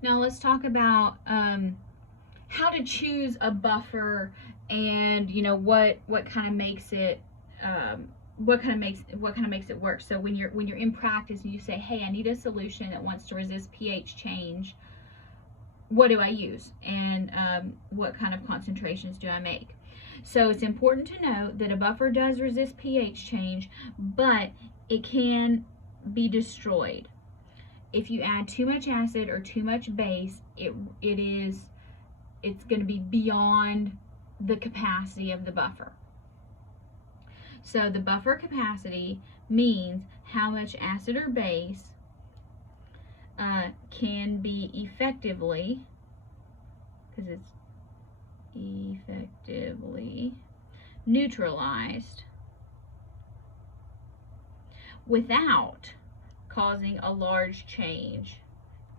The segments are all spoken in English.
Now let's talk about how to choose a buffer, and what kind of makes it what kind of makes it work. So when you're in practice and you say, hey, I need a solution that wants to resist pH change, what do I use, and what kind of concentrations do I make? So it's important to note that a buffer does resist pH change, but it can be destroyed. If you add too much acid or too much base, it's going to be beyond the capacity of the buffer. So the buffer capacity means how much acid or base can be effectively, because it's effectively neutralized without causing a large change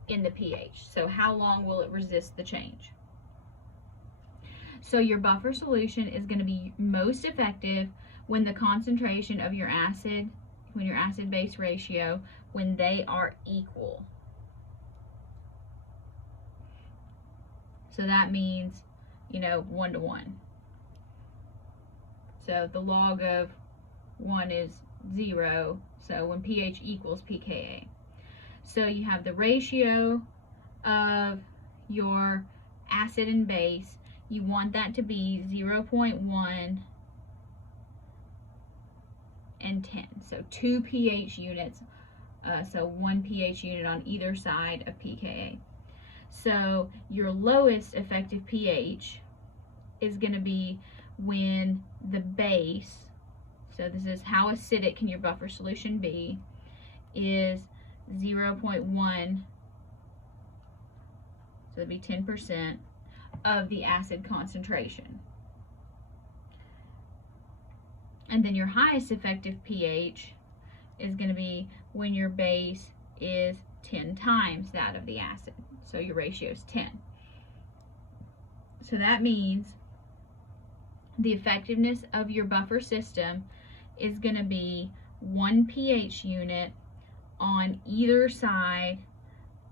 in the pH. So how long will it resist the change? So your buffer solution is going to be most effective when the concentration of your acid-base ratio, when they are equal. So that means, 1 to 1. So the log of 1 is 0, so when pH equals pKa. So you have the ratio of your acid and base. You want that to be 0.1 and 10. So 2 pH units, so 1 pH unit on either side of pKa. So your lowest effective pH is going to be when the base, so this is how acidic can your buffer solution be, is 0.1, so it'd be 10% of the acid concentration. And then your highest effective pH is going to be when your base is 10 times that of the acid. So your ratio is 10. So that means the effectiveness of your buffer system is going to be 1 pH unit on either side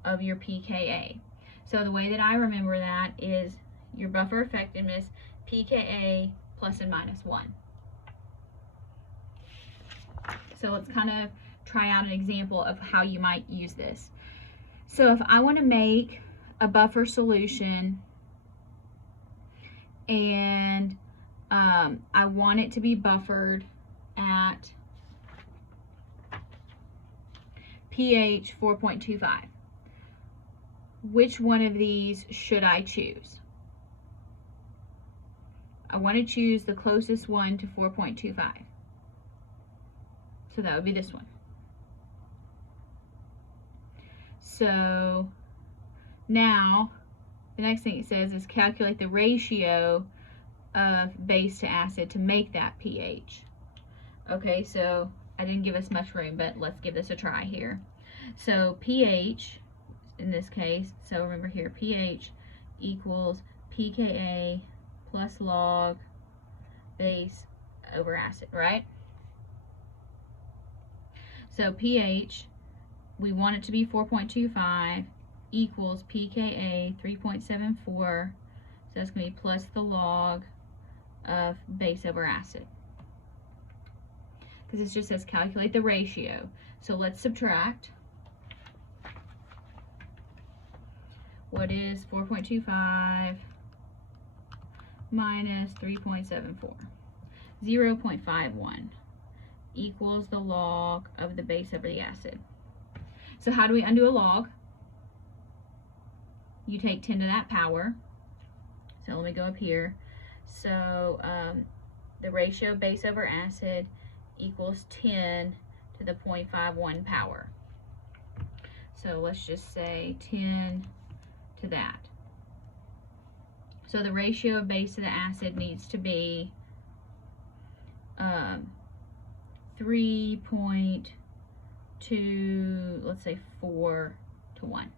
of your pKa. So the way that I remember that is your buffer effectiveness, pKa plus and minus 1. So let's kind of try out an example of how you might use this. So if I want to make a buffer solution and I want it to be buffered at pH 4.25, which one of these should I choose? I want to choose the closest one to 4.25. So that would be this one. So now the next thing it says is calculate the ratio of base to acid to make that pH. Okay, so I didn't give us much room, but let's give this a try here. So pH in this case, so remember here, pH equals pKa plus log base over acid, right? So pH, we want it to be 4.25 equals pKa 3.74, so that's going to be plus the log of base over acid. Because it just says calculate the ratio. So let's subtract. What is 4.25 minus 3.74? 0.51 equals the log of the base over the acid. So how do we undo a log? You take 10 to that power. So let me go up here. So the ratio of base over acid equals 10 to the 0.51 power. So let's just say 10 to that. So the ratio of base to the acid needs to be 3.2, let's say 4 to 1.